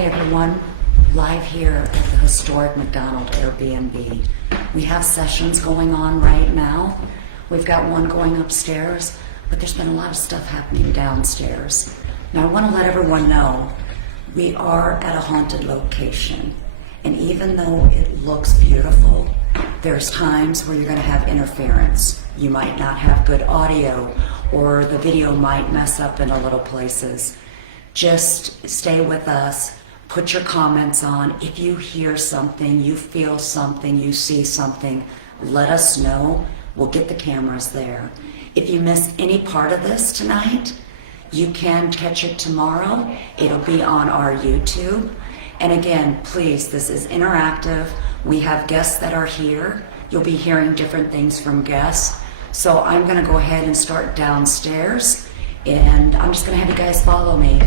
Hey everyone, live here at the historic McDonald AirBnB. We have sessions going on right now. We've got one going upstairs, but there's been a lot of stuff happening downstairs. Now I want to let everyone know we are at a haunted location, and even though it looks beautiful, there's times where you're going to have interference. You might not have good audio, or the video might mess up in a little places. Just stay with us. Put your comments on. If you hear something, you feel something, you see something, let us know. We'll get the cameras there. If you miss any part of this tonight, you can catch it tomorrow. It'll be on our YouTube. And again, please, this is interactive. We have guests that are here. You'll be hearing different things from guests. So I'm gonna go ahead and start downstairs, and I'm just gonna have you guys follow me.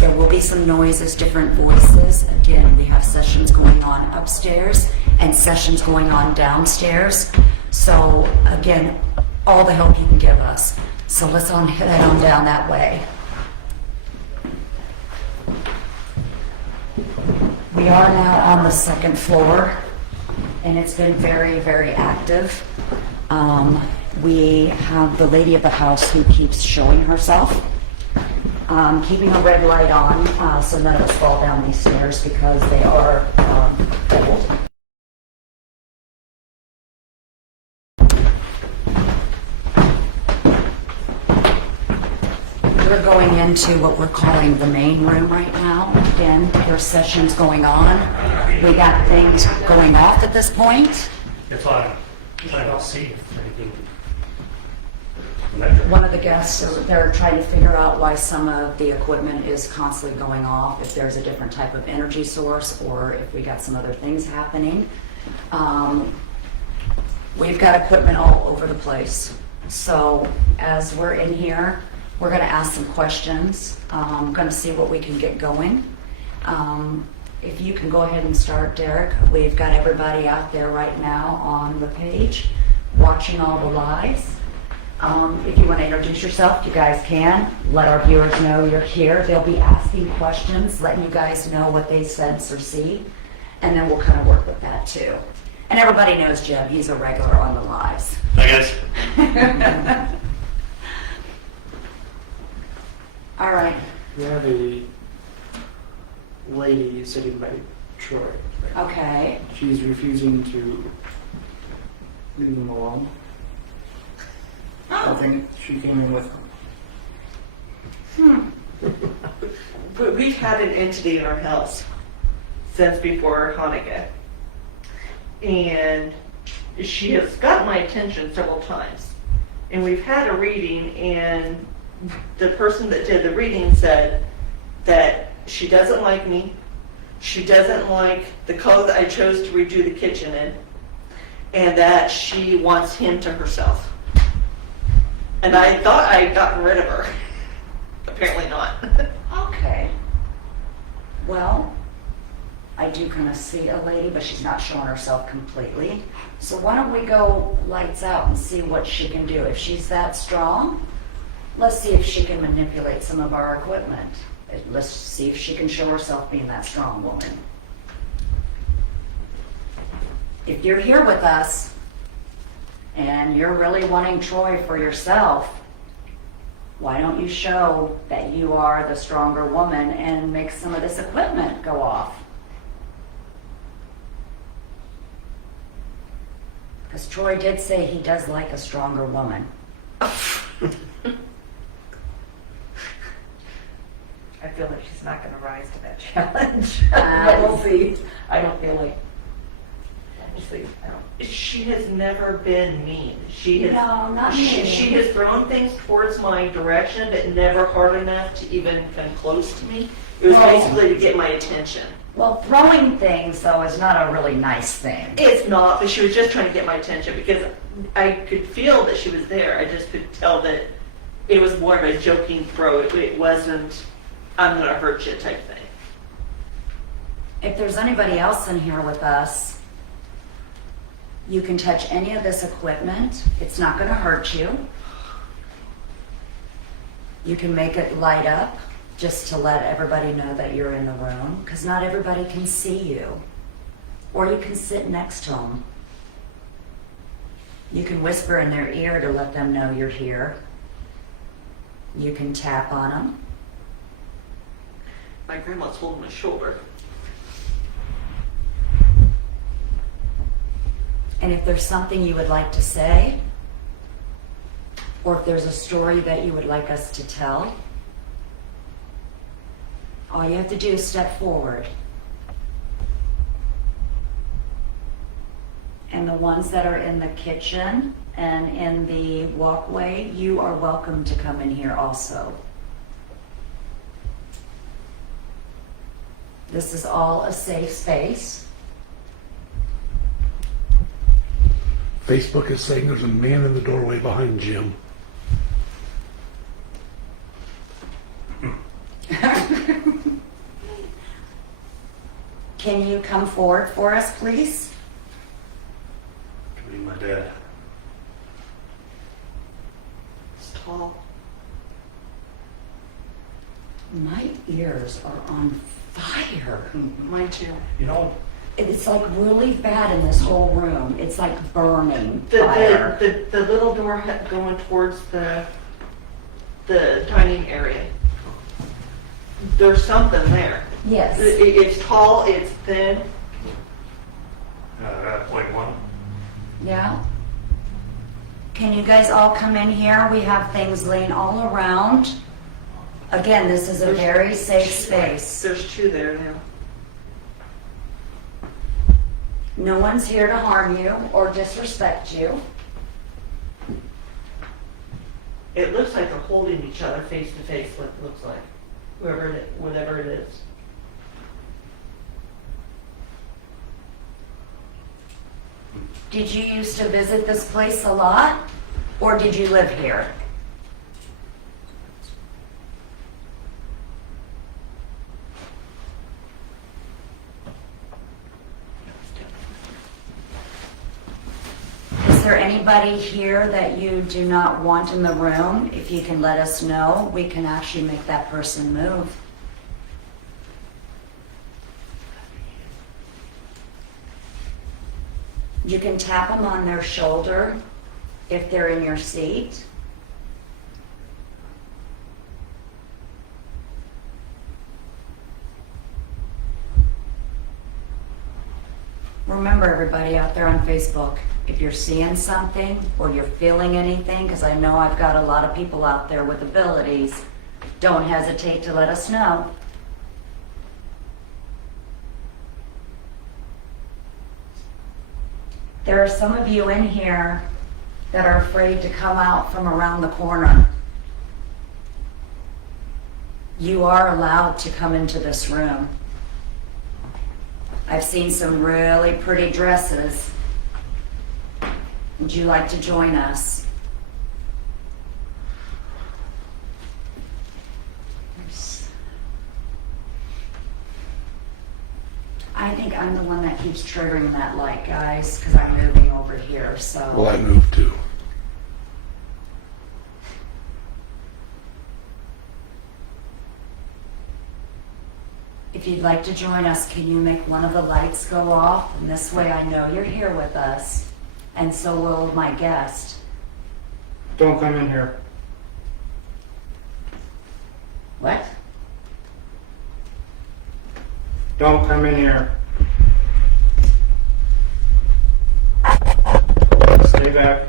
There will be some noises, different voices. Again, we have sessions going on upstairs and sessions going on downstairs. So again, all the help you can give us. So let's head on down that way. We are now on the second floor, and it's been very, very active. We have the lady of the house who keeps showing herself, keeping a red light on so none of us fall down these stairs because they are old. We're going into what we're calling the main room right now. Again, there's sessions going on. We got things going off at this point. That's why I don't see anything. One of the guests, they're trying to figure out why some of the equipment is constantly going off, if there's a different type of energy source or if we got some other things happening. We've got equipment all over the place. So as we're in here, we're going to ask some questions. I'm going to see what we can get going. If you can go ahead and start, Derek. We've got everybody out there right now on the page watching all the lives. If you want to introduce yourself, you guys can. Let our viewers know you're here. They'll be asking questions, letting you guys know what they sense or see, and then we'll kind of work with that too. And everybody knows Jeb. He's a regular on the lives. Hi guys. All right. We have a lady sitting by Troy. Okay. She's refusing to leave him alone. I think she came in with him. But we've had an entity in our house since before Hanukkah. And she has gotten my attention several times. And we've had a reading, and the person that did the reading said that she doesn't like me, she doesn't like the color that I chose to redo the kitchen in, and that she wants him to herself. And I thought I had gotten rid of her. Apparently not. Okay. Well, I do kind of see a lady, but she's not showing herself completely. So why don't we go lights out and see what she can do. If she's that strong, let's see if she can manipulate some of our equipment. Let's see if she can show herself being that strong woman. If you're here with us and you're really wanting Troy for yourself, why don't you show that you are the stronger woman and make some of this equipment go off? Because Troy did say he does like a stronger woman. I feel like she's not going to rise to that challenge. We'll see. I don't feel like. She has never been mean. She has, No, not mean. She has thrown things towards my direction, but never hard enough to even come close to me. It was basically to get my attention. Well, throwing things, though, is not a really nice thing. It's not, but she was just trying to get my attention because I could feel that she was there. I just could tell that it was more of a joking throw. It wasn't, I'm going to hurt you type thing. If there's anybody else in here with us, you can touch any of this equipment. It's not going to hurt you. You can make it light up. just to let everybody know that you're in the room, because not everybody can see you. Or you can sit next to them. You can whisper in their ear to let them know you're here. You can tap on them. My grandma's holding my shoulder. And if there's something you would like to say, or if there's a story that you would like us to tell, all you have to do is step forward. And the ones that are in the kitchen and in the walkway, you are welcome to come in here also. This is all a safe space. Facebook is saying there's a man in the doorway behind Jim. Can you come forward for us, please? Could be my dad. It's tall. My ears are on fire. Mine too. You know, It's like really bad in this whole room. It's like burning The fire. the little door going towards the dining area. There's something there. Yes. It's tall, it's thin. 0.1. Yeah. Can you guys all come in here? We have things laying all around. Again, this is a very safe space. There's two there now. No one's here to harm you or disrespect you. It looks like they're holding each other face to face, what it looks like. Whatever it is. Did you used to visit this place a lot? Or did you live here? Is there anybody here that you do not want in the room? If you can let us know, we can actually make that person move. You can tap them on their shoulder if they're in your seat. Remember, everybody out there on Facebook, if you're seeing something or you're feeling anything, because I know I've got a lot of people out there with abilities, don't hesitate to let us know. There are some of you in here that are afraid to come out from around the corner. You are allowed to come into this room. I've seen some really pretty dresses. Would you like to join us? I think I'm the one that keeps triggering that light, guys, because I'm moving over here, so. Well, I moved too. If you'd like to join us, can you make one of the lights go off? And this way I know you're here with us, and so will my guest. Don't come in here. What? Don't come in here. Stay back.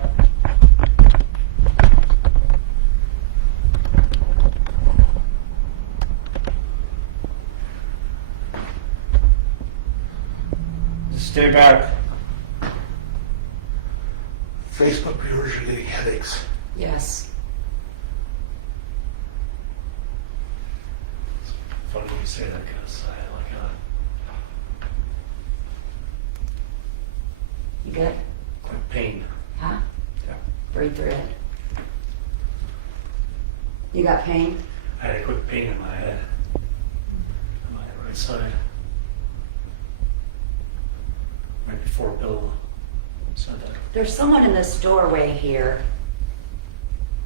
Just stay back. Facebook viewers are getting headaches. Yes. Funny you say that because I You good? quick pain. Huh? Yeah. Breathe through it. You got pain? I had a quick pain in my head. On my right side. Right before Bill said that. There's someone in this doorway here.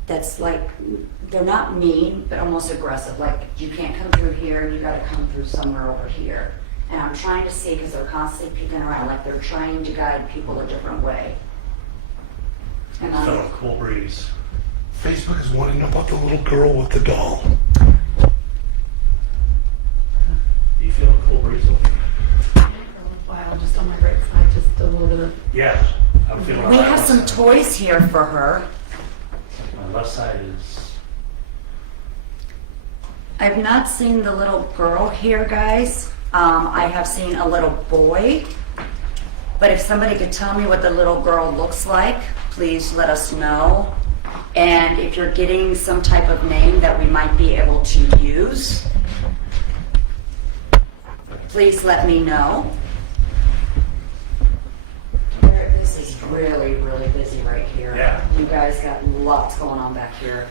that's like, they're not mean, but almost aggressive. Like, you can't come through here, you gotta come through somewhere over here. And I'm trying to see, because they're constantly peeking around, like they're trying to guide people a different way. And Felt I'm, a cool breeze. Facebook is wanting to know about the little girl with the doll. Do you feel a cool breeze over here? Wow, just on my right side, just a little bit of. Yeah, I'm feeling we my have left some side. toys here for her. My left side is, I've not seen the little girl here, guys. I have seen a little boy. But if somebody could tell me what the little girl looks like, please let us know. And if you're getting some type of name that we might be able to use, please let me know. This is really, really busy right here. Yeah. You guys got lots going on back here.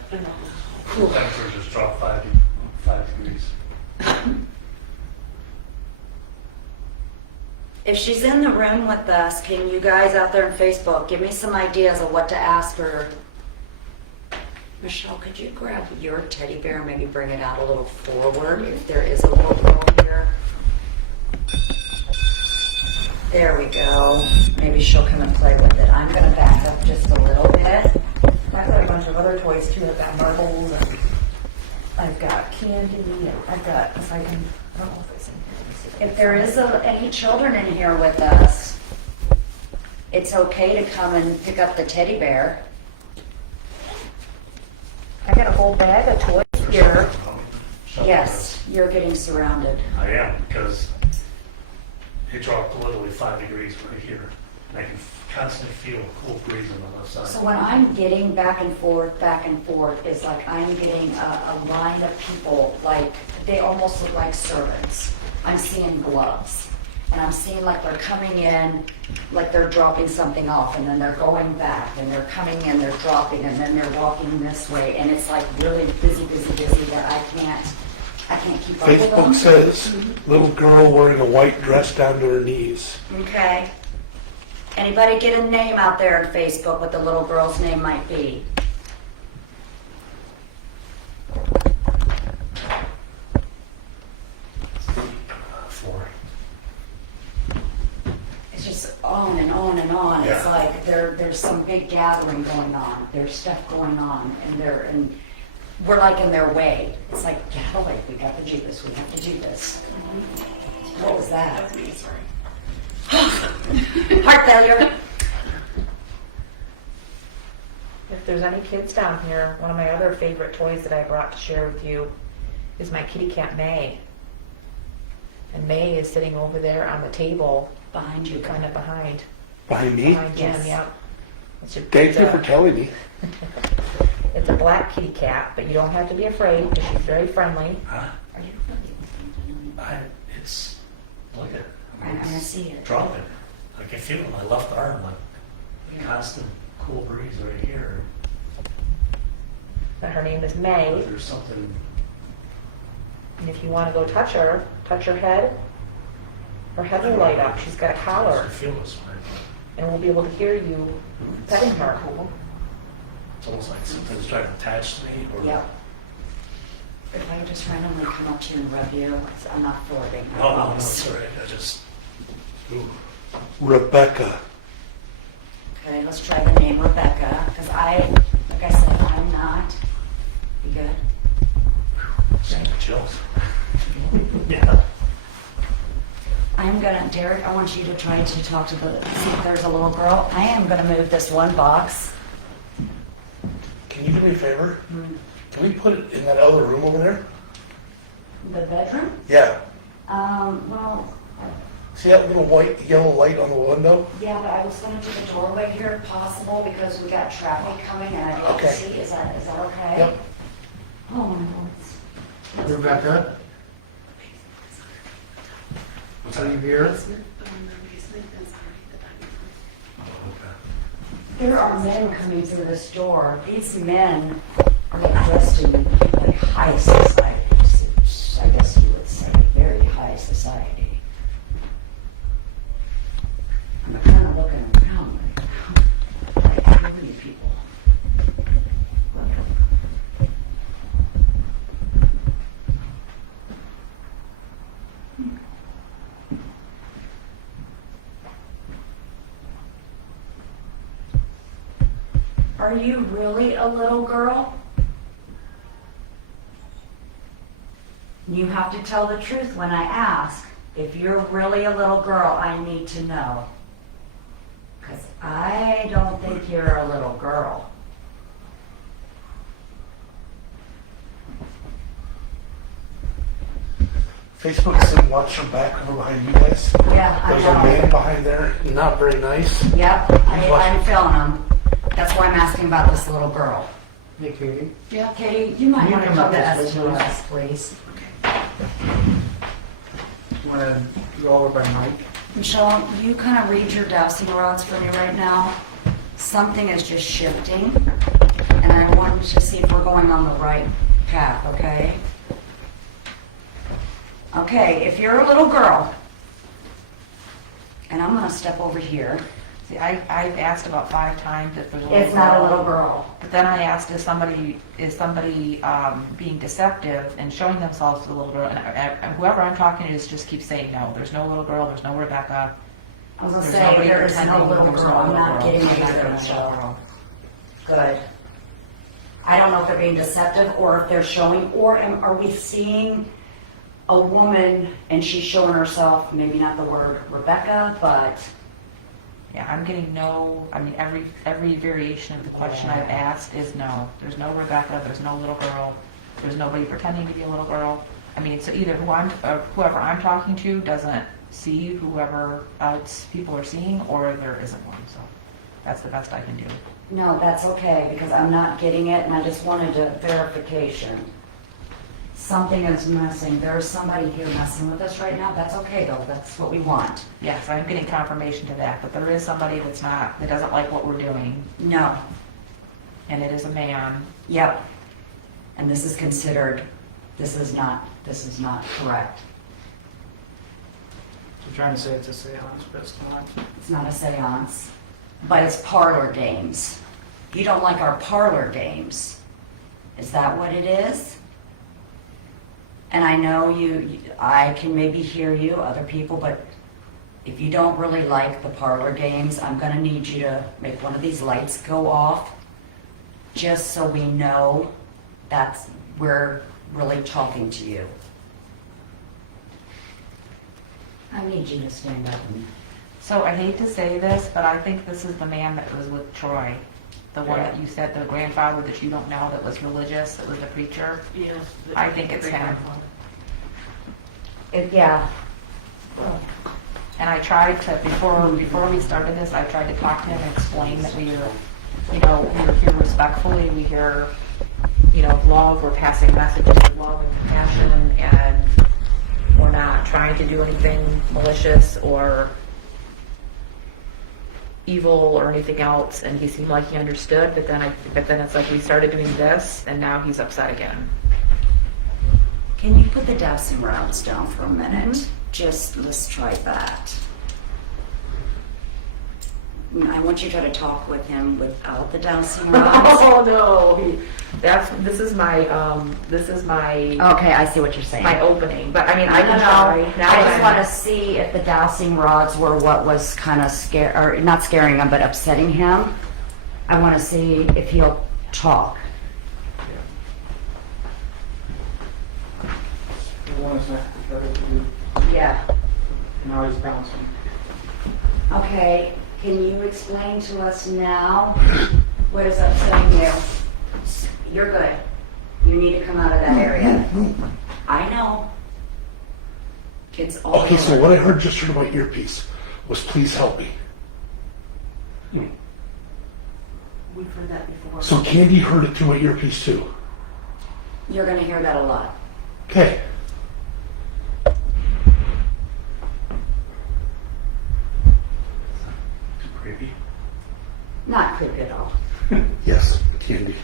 cool temperature just dropped 5 degrees. If she's in the room with us, can you guys out there on Facebook give me some ideas of what to ask her? Michelle, could you grab your teddy bear and maybe bring it out a little forward if there is a little girl here? There we go. Maybe she'll come and play with it. I'm going to back up just a little bit. I've got a bunch of other toys too. I've got marbles and I've got candy. And I've got, if I can, I don't know if it's in here. Let me see. If there is any children in here with us, it's okay to come and pick up the teddy bear. I got a whole bag of toys here. Yes, you're getting surrounded. I am, because it dropped literally 5 degrees right here. And I can constantly feel a cool breeze on the left side. So when I'm getting back and forth, it's like I'm getting a line of people, like they almost look like servants. I'm seeing gloves. And I'm seeing like they're coming in, like they're dropping something off, and then they're going back, and they're coming in, they're dropping, and then they're walking this way. And it's like really busy that I can't keep up with them. Facebook says, little girl wearing a white dress down to her knees. Okay. Anybody get a name out there on Facebook, what the little girl's name might be? Floor. It's just on and on and on. It's Yeah. like there's some big gathering going on. There's stuff going on, and we're like in their way. It's like, get away. We got to do this. We have to do this. What was that? That's me, sorry. Heart failure. If there's any kids down here, one of my other favorite toys that I brought to share with you is my kitty cat May. And May is sitting over there on the table, Behind you. kind of behind Behind me? Jim. Yes. Yep. Thank you for telling me. It's a black kitty cat, but you don't have to be afraid because she's very friendly. Huh? Are you It's, look at it. I see it. Dropping. I can feel it in my left arm, like constant cool breeze right here. But her name is May. But there's something, And if you want to go touch her head, her head will light up. She's got a I collar, can feel this way. and we'll be able to hear you petting her. It's almost like something's trying to attach to me. Or Yep. If I just randomly come up to you and rub you, I'm not flirting. I No, no, promise. it's all right. I just, ooh. Rebecca. Okay, let's try the name Rebecca, because like I said, I'm not. You good? Send the chills. Yeah. I'm gonna, Derek, I want you to try to talk to see if there's a little girl. I am gonna move this one box. Can you do me a favor? Can we put it in that other room over there? The bedroom? Yeah. Well, See that little white, yellow light on the window? yeah, but I was gonna do the doorway here if possible, because we got traffic coming, and I'd like to Okay. see, is that okay? Yep. Oh, my God. Rebecca, What's are that? you here? Basement, but in the basement is already the dining room. Oh, There are men coming through this door. These men are like dressed in like high society. I guess you would say very high society. I'm kind of looking around like, who are you people? Look at Are you really a little girl? You have to tell the truth when I ask. If you're really a little girl, I need to know. Because I don't think you're a little girl. Facebook said watch your back over behind you guys. Yeah, I There's a know. man behind there, not very nice. Yep, I'm feeling them. That's why I'm asking about this little girl. Hey, Katie. Yeah, Katie, you might Can you want to come come up to this way, us, please. Want to go over by Mike? Michelle, you kind of read your dowsing rods for me right now. Something is just shifting, and I want to see if we're going on the right path, okay? Okay, if you're a little girl, and I'm gonna step over here. See, I've asked about 5 times if there's a little girl. It's not a little girl. But then I asked, is somebody being deceptive and showing themselves to the little girl? And whoever I'm talking to just keeps saying, no, there's no little girl, there's no Rebecca. I was gonna There's say, nobody there is no pretending little there's girl, no I'm little not girl. getting There's either, no little Michelle. girl. Good. I don't know if they're being deceptive or if they're showing, or are we seeing a woman and she's showing herself, maybe not the word Rebecca, but Yeah, I'm getting no, I mean, every variation of the question I've asked is no. There's no Rebecca, there's no little girl, there's nobody pretending to be a little girl. I mean, so either whoever I'm talking to doesn't see whoever else people are seeing, or there isn't one, so that's the best I can do. no, that's okay, because I'm not getting it, and I just wanted a verification. Something is messing, there's somebody here messing with us right now, that's okay though, that's what we want. Yes, I'm getting confirmation to that, but there is somebody that doesn't like what we're doing, No, and it is a man. yep. And this is considered, this is not correct. You're trying to say it's a seance, but it's not. It's not a seance, but it's parlor games. You don't like our parlor games. Is that what it is? And I know I can maybe hear you, other people, but if you don't really like the parlor games, I'm gonna need you to make one of these lights go off, just so we know we're really talking to you. I need you to stand up and So I hate to say this, but I think this is the man that was with Troy. The one that you said, the grandfather that you don't know that was religious, that was the preacher. Yes. I think it's him. yeah. And I tried to, before we started this, I tried to talk to him and explain that we're here respectfully, we hear, love, we're passing messages of love and compassion, and we're not trying to do anything malicious or evil or anything else. And he seemed like he understood, but then it's like we started doing this, and now he's upset again. Can you put the dowsing rods down for a minute? Just, let's try that. I want you to try to talk with him without the dowsing rods. Oh no, this is my Okay, I see what you're saying. my opening. But I mean, I No, can no, try. I just want to see if the dowsing rods were what was kind of or not scaring him, but upsetting him. I want to see if he'll talk. The one is not better to do. Yeah. Now he's bouncing. Okay, can you explain to us now what is upsetting you? You're good. You need to come out of that area. I know. It's all Okay, so what I heard just through my earpiece was please help me. We've heard that before. So Candy heard it through my earpiece too. You're going to hear that a lot. Okay. Creepy. Not creepy at all. Yes, Candy.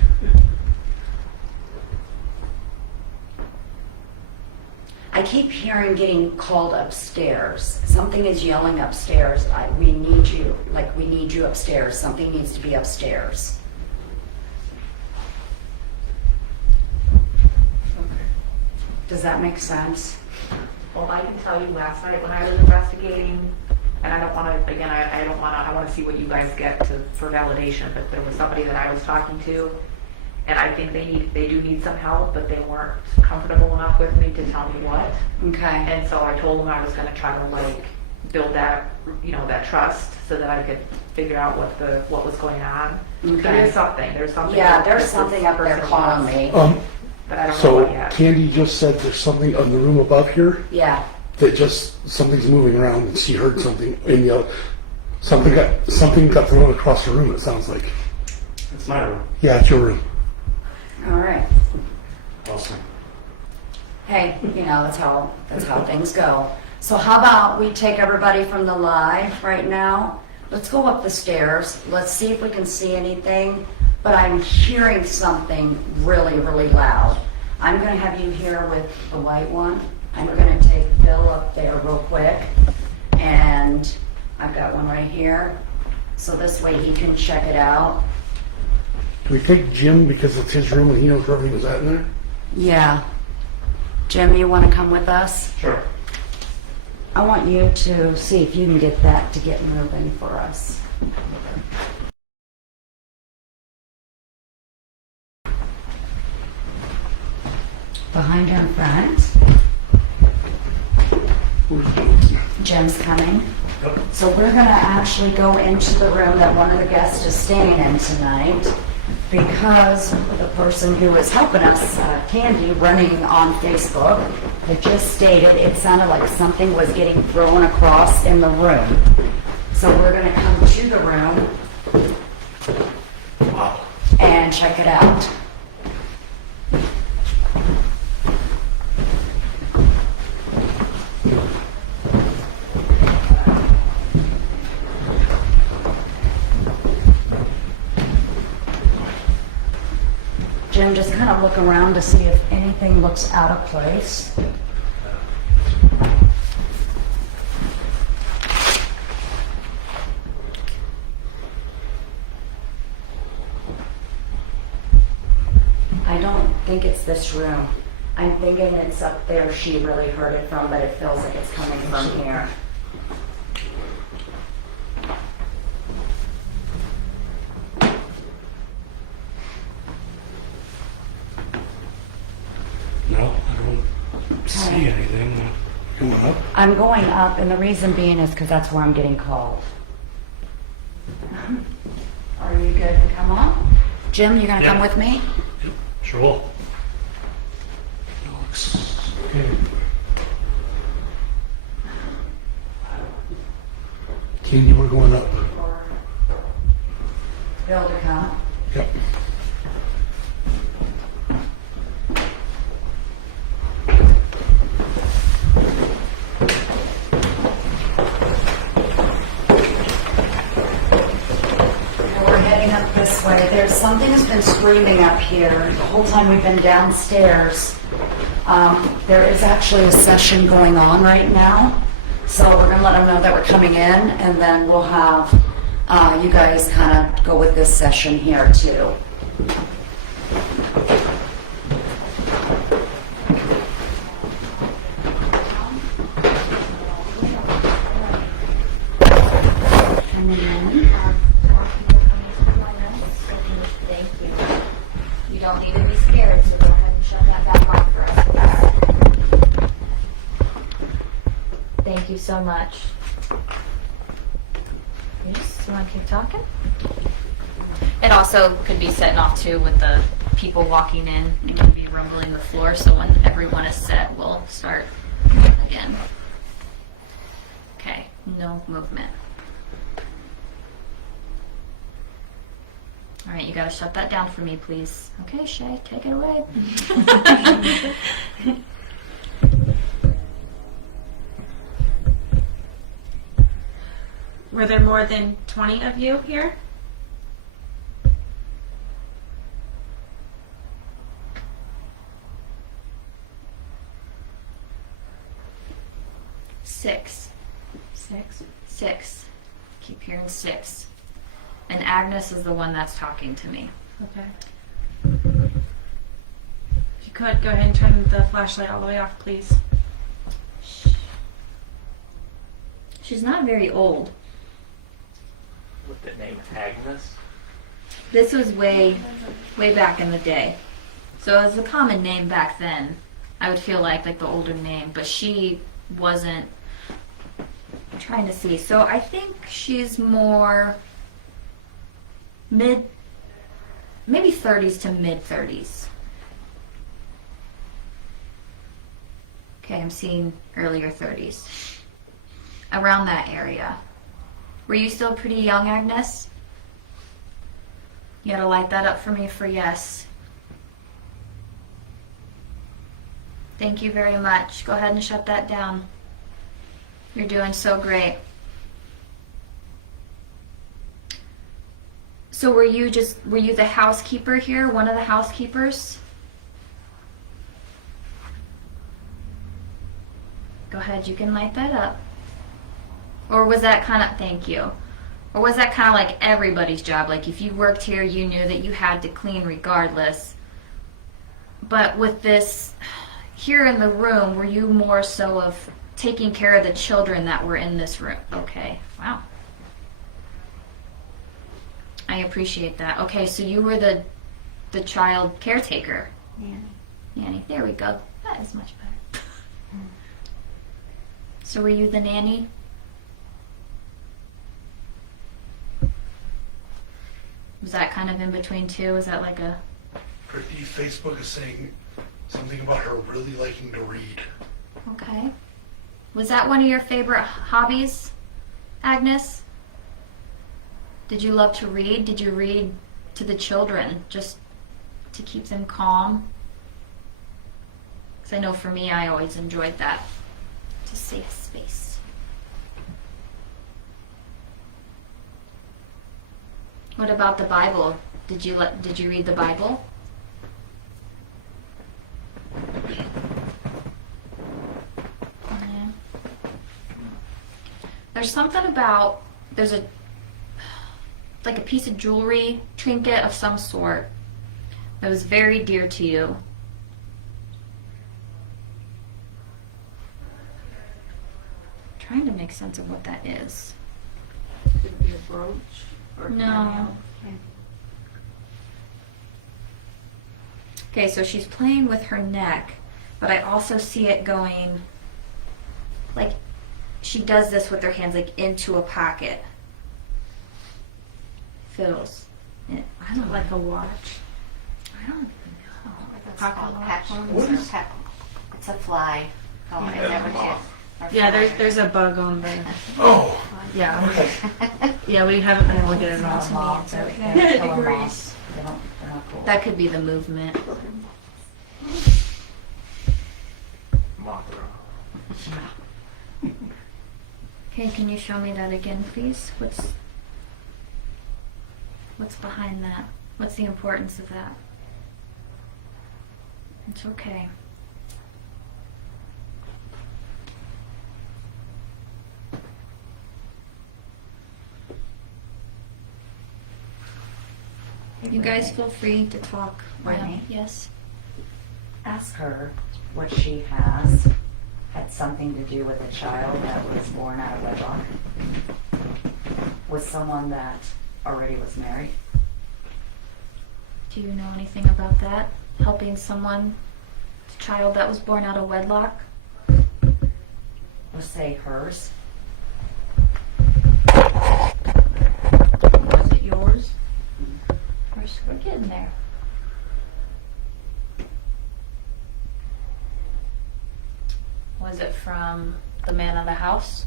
I keep hearing getting called upstairs. Something is yelling upstairs. We need you. Like, we need you upstairs. Something needs to be upstairs. Does that make sense? Well, I can tell you last night when I was investigating, and I don't want to, again, I don't want to, I want to see what you guys get for validation, but there was somebody that I was talking to, and I think they do need some help, but they weren't comfortable enough with me to tell me what. Okay. And so I told them I was going to try to like build that, you know, that trust so that I could figure out what was going on. Okay. There's something Yeah, that there's this something up there person calling wants, me. but I don't know So what yet. Candy just said there's something in the room above here Yeah. that just something's moving around, and she heard something in the other. Something got thrown across the room. It sounds like. It's my room. Yeah, it's your room. All right. Awesome. Hey, you know, that's how things go. So how about we take everybody from the live right now? Let's go up the stairs. Let's see if we can see anything. But I'm hearing something really, really loud. I'm going to have you here with the white one. I'm going to take Bill up there real quick. And I've got one right here. So this way he can check it out. Do we take Jim because it's his room and he knows where he was at in there? Yeah. Jim, you want to come with us? Sure. I want you to see if you can get that to get moving for us. Behind her in front. Jim's coming. Yep. So we're going to actually go into the room that one of the guests is staying in tonight because the person who is helping us, Candy, running on Facebook, had just stated it sounded like something was getting thrown across in the room. So we're going to come to the room and check it out. Jim, just kind of look around to see if anything looks out of place. I don't think it's this room. I'm thinking it's up there she really heard it from, but it feels like it's coming from here. No, I don't see anything. Going up? I'm going up, and the reason being is because that's where I'm getting called. Are you good to come up? Jim, you gonna come Yeah. with me? Sure will. Looks good. Candy, we're going up. Or Bill to come? Yep. We're heading up this way. There's something that's been screaming up here the whole time we've been downstairs. There is actually a session going on right now. So we're going to let them know that we're coming in, and then we'll have you guys kind of go with this session here too. Coming in. Thank you. You don't need to be scared, so go ahead and shut that back off for us. Thank you so much. You just want to keep talking? It also could be setting off too with the people walking in. It can be rumbling the floor, so when everyone is set, we'll start again. Okay, no movement. All right, you gotta shut that down for me, please. Okay, Shay, take it away. Were there more than 20 of you here? Six. Six. Six. Keep hearing six. And Agnes is the one that's talking to me. Okay. If you could, go ahead and turn the flashlight all the way off, please. She's not very old. With the name Agnes. This was way back in the day. So it was a common name back then. I would feel like the older name, but she wasn't. I'm trying to see. So I think she's more maybe 30s to mid 30s. Okay, I'm seeing earlier 30s. Around that area. Were you still pretty young, Agnes? You gotta light that up for me for yes. Thank you very much. Go ahead and shut that down. You're doing so great. So were you the housekeeper here? One of the housekeepers? Go ahead, you can light that up. Or was that thank you. Or was that kind of like everybody's job? Like if you worked here, you knew that you had to clean regardless. But with this here in the room, were you more so of taking care of the children that were in this room? Okay, wow. I appreciate that. Okay, so you were the child caretaker. Nanny. There we go. That is much better. So were you the nanny? Was that kind of in between too? Was that like a... Pretty Facebook is saying something about her really liking to read. Okay. Was that one of your favorite hobbies, Agnes? Did you love to read? Did you read to the children just to keep them calm? Because I know for me, I always enjoyed that. It's a safe space. What about the Bible? Did you read the Bible? Yeah. There's something about there's a piece of jewelry, trinket of some sort that was very dear to you. Trying to make sense of what that is. Could it be a brooch? Or No. Okay, so she's playing with her neck, but I also see it going, like, she does this with her hands, like, into a pocket. Fiddles. I don't Like a watch. I don't know. That's Pocket called watch. peck. What is- Peck. It's a fly. Oh, I never did. Yeah, there's a bug on the. Oh, Yeah. okay. Yeah, we haven't been able to get it all. Moths, okay. they're Yeah, killer agrees. moths. They're not cool. That could be the movement. Mothra. Okay, can you show me that again, please? What's behind that? What's the importance of that? It's okay. You guys feel free to talk. Brittany? Yes. Ask her what she has had something to do with a child that was born out of wedlock with someone that already was married. Do you know anything about that? Helping someone, a child that was born out of wedlock? Let's say hers. Was it yours? We're getting there. Was it from the man of the house?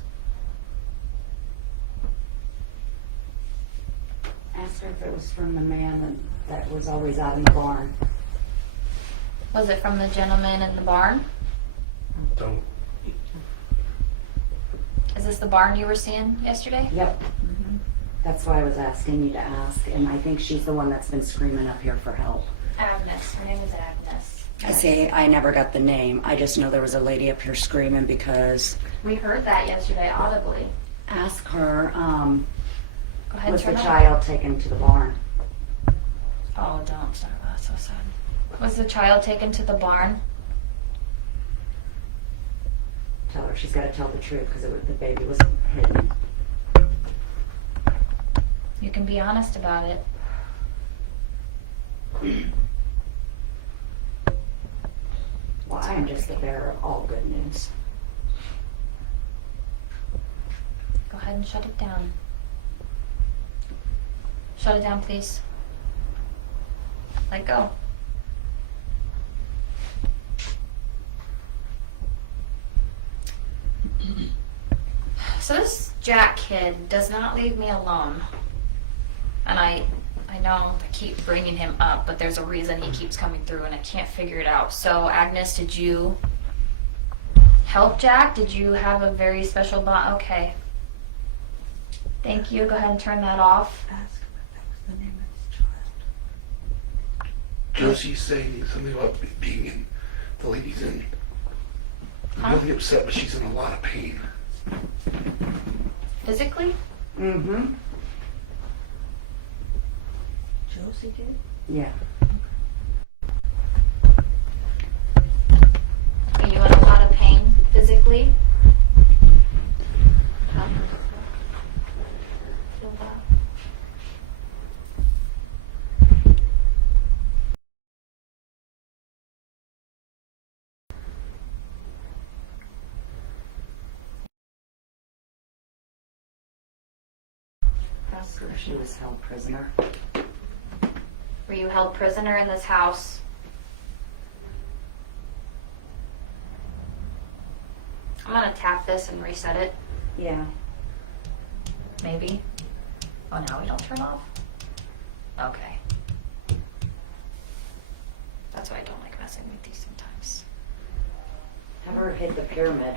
Ask her if it was from the man that was always out in the barn. Was it from the gentleman in the barn? Don't. Is this the barn you were seeing yesterday? Yep. That's why I was asking you to ask, and I think she's the one that's been screaming up here for help. Agnes. Her name is Agnes. I say I never got the name. I just know there was a lady up here screaming because We heard that yesterday audibly. ask her, Go ahead, Was the turn it. child taken to the barn? Oh, don't. Sorry, that's so sad. Was the child taken to the barn? Tell her she's got to tell the truth because the baby was hidden. You can be honest about it. Well, I am just the bearer of all good news. Go ahead and shut it down. Shut it down, please. Let go. So this Jack kid does not leave me alone. And I know I keep bringing him up, but there's a reason he keeps coming through and I can't figure it out. So Agnes, did you help Jack? Did you have a very special bond? Okay. Thank you. Go ahead and turn that off. Ask the name of his child. Josie's saying something about being in, the lady's in Huh? really upset, but she's in a lot of pain. Physically? Mm-hmm. Josie did? Yeah. Are you in a lot of pain physically? Huh? Feel that? Ask her if she was held prisoner. Were you held prisoner in this house? I'm gonna tap this and reset it, Yeah. maybe. Oh, now we don't turn off? Okay. That's why I don't like messing with these sometimes. Have her hit the pyramid.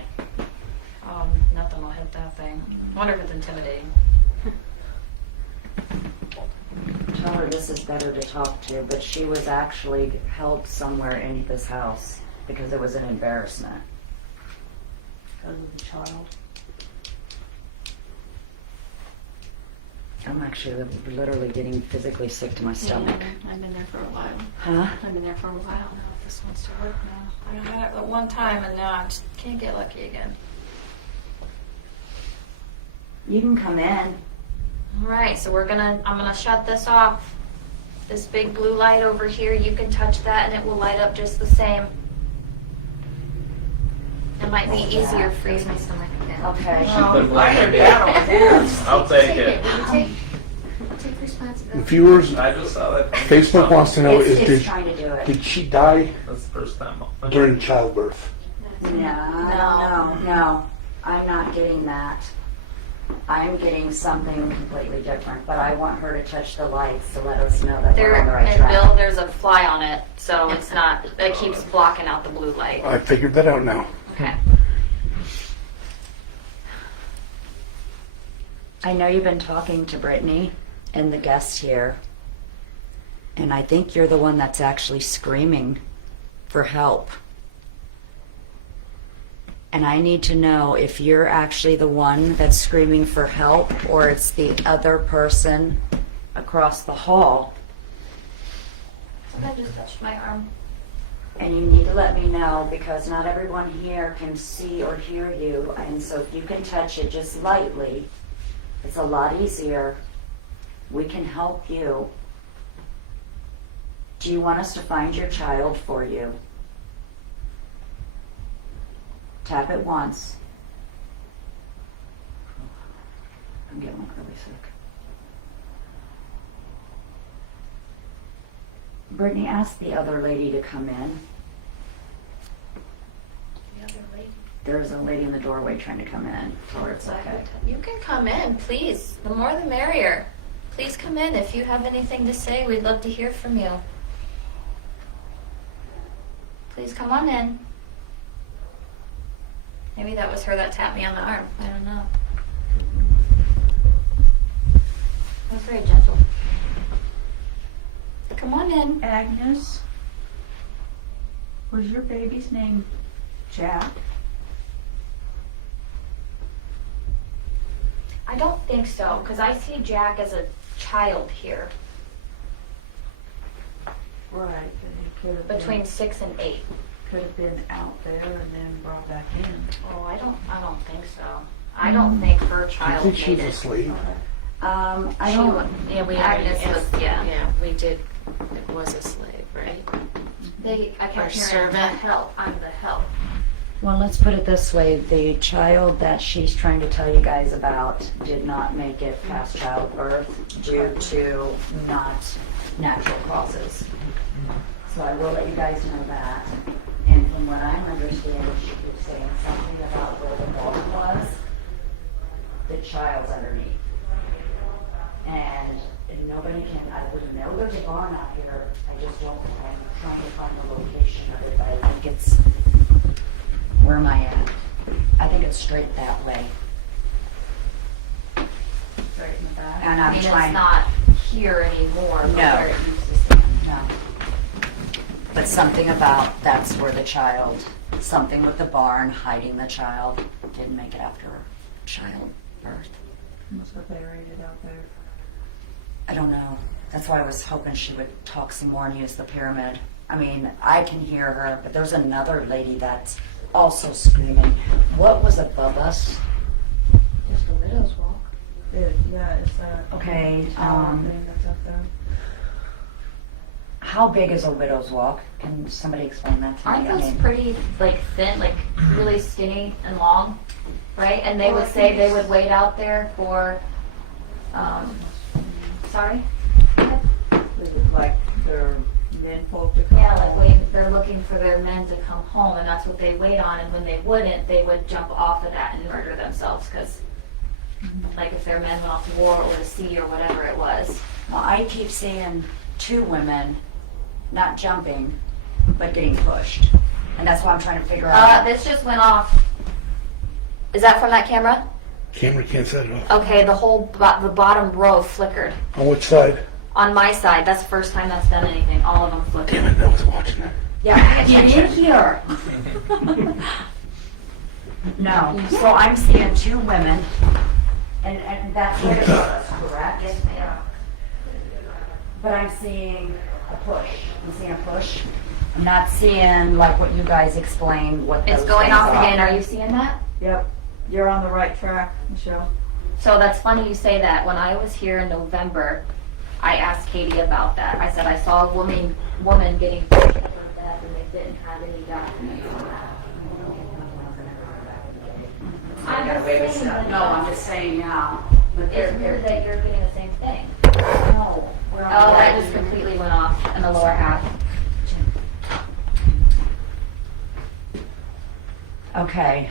Nothing will hit that thing. Wonder if it's intimidating. Tell her this is better to talk to, but she was actually held somewhere in this house because it was an embarrassment. Because of the child. I'm actually literally getting physically sick to my stomach. I've been there for a while. Huh? I've been there for a I while. don't know if this wants to work now. I had it at one time and now I just can't get lucky again. You can come in. Alright, so I'm gonna shut this off. This big blue light over here, you can touch that and it will light up just the same. It might be easier freeze my stomach again. Okay. I heard that. I'll take it. I'll take responsibility. Viewers, I just saw that. Facebook wants to know It's trying to do it. did she die That's the first time. during childbirth? No. I'm not getting that. I'm getting something completely different, but I want her to touch the lights to let us know that we're on the right And track. Bill, there's a fly on it, so it's not, it keeps blocking out the blue light. I figured that out now. Okay. I know you've been talking to Brittany and the guests here, and I think you're the one that's actually screaming for help. And I need to know if you're actually the one that's screaming for help or it's the other person across the hall. I just touched my arm. And you need to let me know because not everyone here can see or hear you. And so if you can touch it just lightly, it's a lot easier. We can help you. Do you want us to find your child for you? Tap it once. I'm getting like really sick. Brittany, ask the other lady to come in. The other lady. There's a lady in the doorway trying to come in. Tell her it's okay. You can come in, please. The more the merrier. Please come in. If you have anything to say, we'd love to hear from you. Please come on in. Maybe that was her that tapped me on the arm. I don't know. That was very gentle. Come on in. Agnes, was your baby's name Jack? I don't think so, because I see Jack as a child here, Right. between 6 and 8. could have been out there and then brought back in. Oh, I don't think so. I don't think her I child think she's made it. asleep. I don't, Yeah, we Agnes yes, was- yeah. yeah, we did. It was a slave, right? I Or kept hearing the servant. help. I'm the help. well, let's put it this way. The child that she's trying to tell you guys about did not make it past childbirth due to not natural causes. So I will let you guys know that. And from what I'm understanding, she keeps saying something about where the barn was. The child's underneath. And nobody can, I would know there's a barn out here. I just don't, I'm trying to find the location of it, but I think it's, where am I at? I think it's straight that way. Right in the back. And I'm I mean, trying- it's not here anymore, but No. where it used to stand. No. But something about, that's where the child, something with the barn hiding the child, didn't make it after childbirth. Must have buried it out there. I don't know. That's why I was hoping she would talk some more and use the pyramid. I mean, I can hear her, but there's another lady that's also screaming. What was above us? Just a widow's walk. Yeah, it's that Okay, tower thing that's up there. how big is a widow's walk? Can somebody explain that to me? Aren't I those mean, pretty, like, thin, like, really skinny and long, right? And they would say they would wait out there for, sorry? Is it like their men folk to come? Yeah, like, they're looking for their men to come home, and that's what they wait on, and when they wouldn't, they would jump off of that and murder themselves, because, like, if their men went off to war or to sea or whatever it was. well, I keep seeing two women not jumping, but getting pushed. And that's why I'm trying to figure out. This just went off. Is that from that camera? Camera can't set it off. Okay, the whole, the bottom row flickered. On which side? On my side, that's the first time that's done anything. All of them flickered. Damn it, I was watching that. Yeah, get in here. No, so I'm seeing two women, and that's what it was, correct? Yes, ma'am. But I'm seeing a push. I'm seeing a push. I'm not seeing like what you guys explained. What It's those going things off are. again. Are you seeing that? Yep, you're on the right track, Michelle. So that's funny you say that. When I was here in November, I asked Katie about that. I said I saw a woman getting pushed to her death, and they didn't have any documents on that. I'm just saying that. No, I'm just saying now. But It's weird that you're getting the same thing. No, we're on Oh, the that right. just completely went off in the lower half. Okay.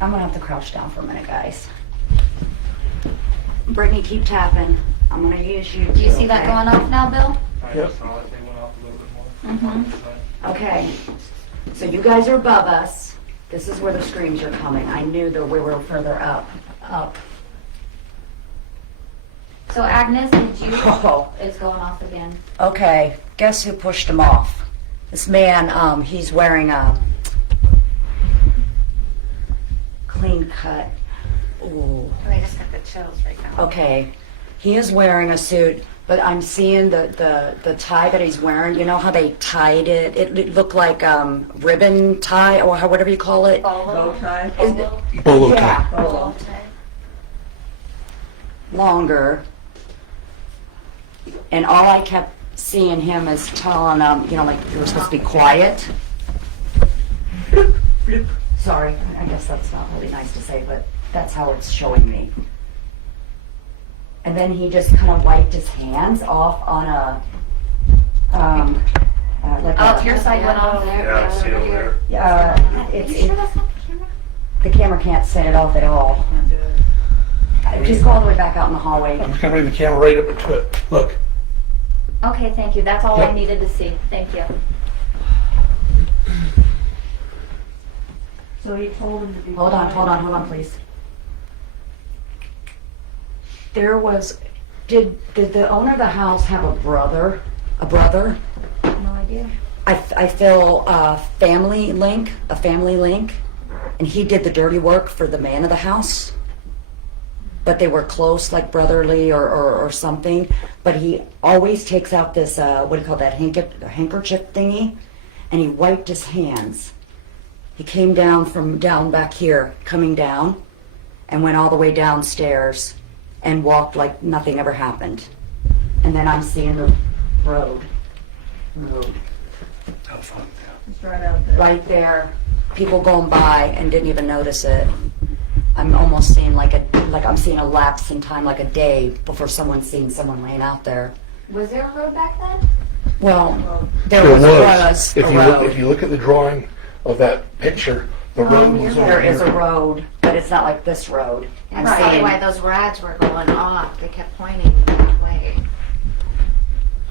I'm gonna have to crouch down for a minute, guys. Brittany, keep tapping. I'm gonna use you. Do you too, see that okay? going off now, Bill? I just saw it, they went off a little bit more. Mm-hmm. Okay. So you guys are above us. This is where the screams are coming. I knew that we were further up. So Agnes, did you? Oh. It's going off again. Okay. Guess who pushed him off? This man, he's wearing a clean cut. Ooh. I just got the chills right now. Okay, he is wearing a suit, but I'm seeing the tie that he's wearing. You know how they tied it? It looked like ribbon tie or whatever you call it. Bow tie. Is it- Bolo yeah, tie. bolo. Longer. And all I kept seeing him is telling like you were supposed to be quiet. Sorry, I guess that's not really nice to say, but that's how it's showing me. And then he just kind of wiped his hands off on a, like Oh, your side went off there. Yeah, I see it over there. That's not the camera? the camera can't set it off at all. Can't do it. Just go all the way back out in the hallway. I'm just gonna bring the camera right up to it. Look. Okay, thank you. That's all I Yep. needed to see. Thank you. So he told him to be Hold on, quiet. hold on, please. There was, did the owner of the house have a brother? A brother? No idea. I feel a family link, and he did the dirty work for the man of the house. but they were close, like brotherly or something. But he always takes out this, what do you call that, handkerchief thingy, and he wiped his hands. He came down from down back here, coming down, and went all the way downstairs and walked like nothing ever happened. And then I'm seeing the road. How fun, yeah. It's right out there. Right there, people going by and didn't even notice it. I'm almost seeing like I'm seeing a lapse in time, like a day before someone's seen someone laying out there. Was there a road back then? Well, there There was was. a If road. you look at the drawing of that picture, the road was over There is a here. road, but it's not like this road. I'm That's probably seeing, why those rods were going off. They kept pointing that way.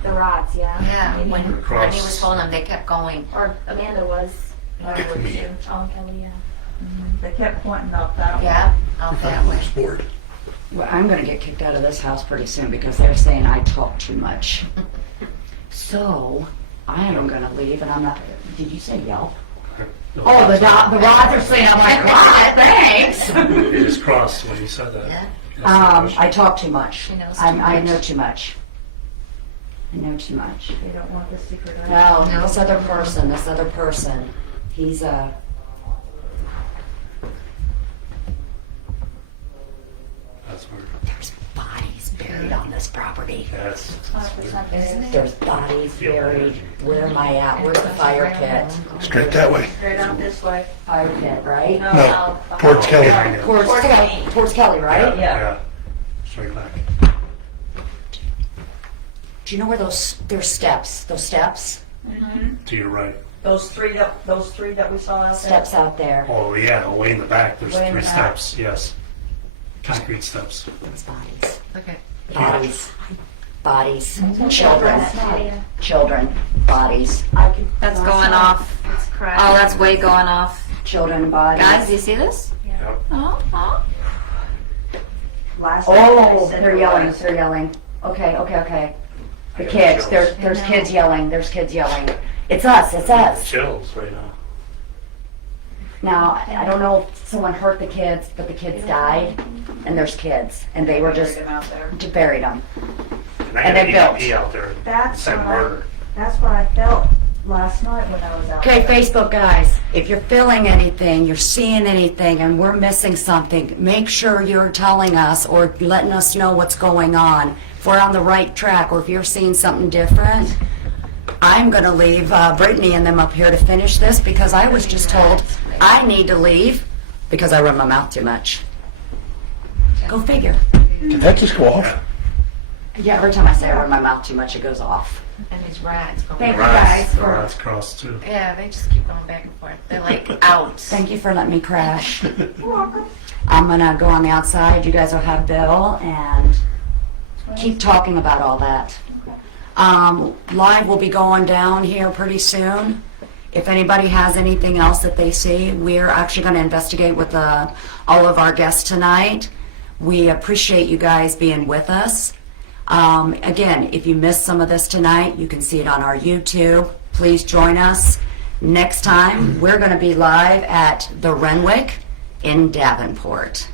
The rods, yeah. Yeah, when he Across. was holding them, they kept going. Or Amanda was. Oh, Kelly, yeah. They kept pointing out that way. Yeah, out that way. Board. well, I'm gonna get kicked out of this house pretty soon because they're saying I talk too much. So, I am gonna leave and I'm not, did you say Yelp? Oh, the rods are saying, I'm like, what, thanks. You just crossed when you said that. Yeah. That's the I talk too much. She knows too I much. know too much. I know too much. They don't want the secret. Well, No. this other person, he's That's weird. there's bodies buried on this property. Yeah, it's weird. Isn't it? There's bodies buried. Where am I at? Where's the fire pit? Straight that way. Straight out this way. Fire pit, right? No, towards Kelly. Behind you. Towards Kelly, right? Yeah. Straight back. Do you know where there's steps? Those steps? To your right. Those three that we saw out there. Steps out there. Oh, yeah, way in the back, there's Way in 3 the back. steps, yes. Concrete steps. Those bodies. Okay. Bodies. Bodies. Mm-hmm. Children. Bodies. That's going off. Oh, that's way going off. Children bodies. Guys, do you see this? Yep. Oh. Last night they Oh, said they're there yelling. was. They're yelling. Okay. The I got kids. chills. There's kids yelling. There's kids yelling. It's us. It's us. Chills right now. Now, I don't know if someone hurt the kids, but the kids died, and there's kids, and they were just Buried them out there. buried them. And I And had they an built. EMP out there and That's said what murder. That's what I felt last night when I was out Okay, there. Facebook guys, if you're feeling anything, you're seeing anything, and we're missing something, make sure you're telling us or letting us know what's going on. If we're on the right track, or if you're seeing something different, I'm going to leave Brittany and them up here to finish this because I was just told I need to leave because I run my mouth too much. Go figure. Did that just go off? Yeah, every time I say I run my mouth too much, it goes off. And these rods going Thank you back. guys The for, rods crossed too. Yeah, they just keep going back and forth. They're like out. thank you for letting me crash. I'm going to go on the outside. You guys will have Bill and keep talking about all that. Live will be going down here pretty soon. If anybody has anything else that they see, we're actually going to investigate with all of our guests tonight. We appreciate you guys being with us. Again, if you missed some of this tonight, you can see it on our YouTube. Please join us. Next time, we're going to be live at the Renwick in Davenport.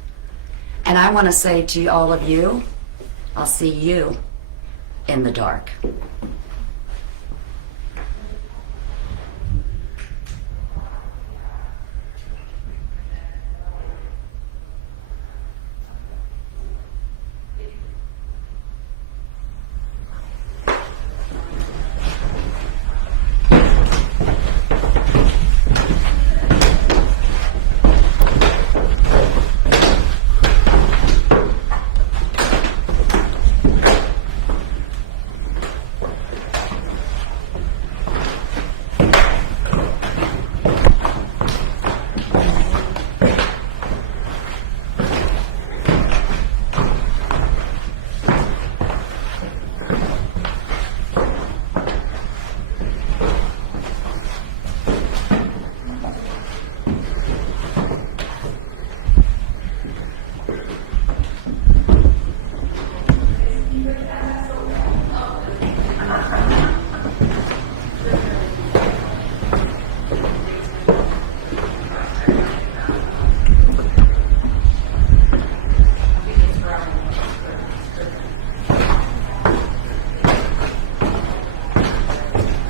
And I want to say to all of you, I'll see you in the dark.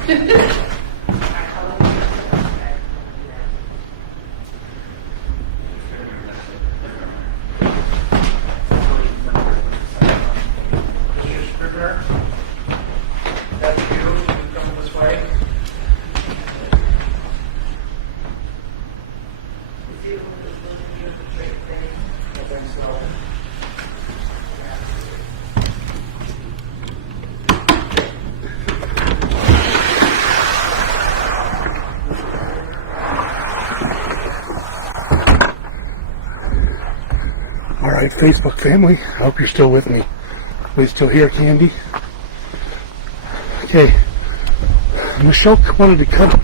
That's you, you come this way. I think so. All right, Facebook family, I hope you're still with me. Are you still here, Candy? Okay. Michelle wanted to cut.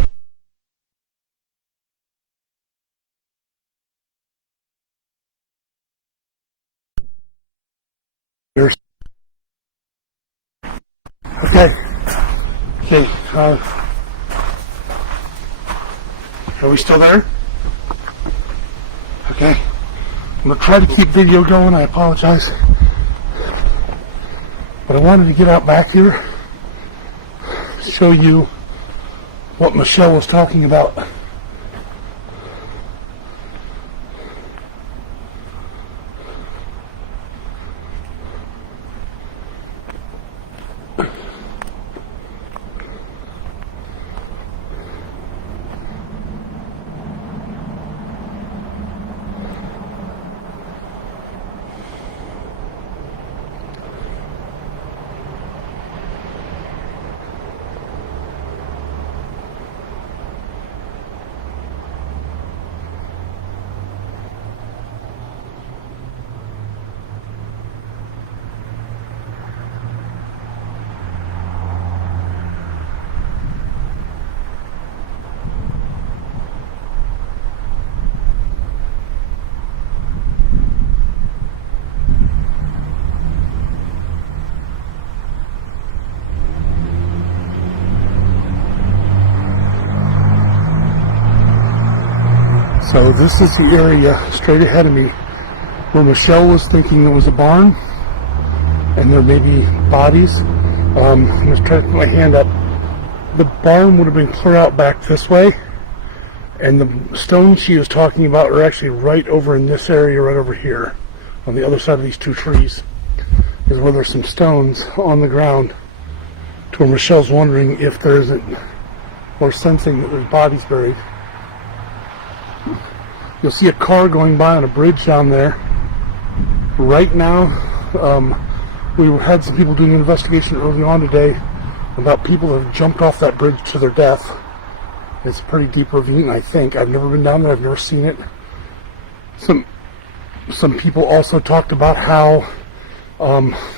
There's. Okay. Okay. Are we still there? Okay. I'm going to try to keep video going. I apologize. But I wanted to get out back here, show you what Michelle was talking about. So this is the area straight ahead of me where Michelle was thinking there was a barn and there may be bodies. I'm just trying to put my hand up. The barn would have been clear out back this way, and the stones she was talking about are actually right over in this area, right over here, on the other side of these two trees, is where there's some stones on the ground, to where Michelle's wondering if there isn't, or sensing that there's bodies buried. You'll see a car going by on a bridge down there. Right now, we had some people doing an investigation early on today about people that have jumped off that bridge to their death. It's a pretty deep ravine, I think. I've never been down there. I've never seen it. Some people also talked about how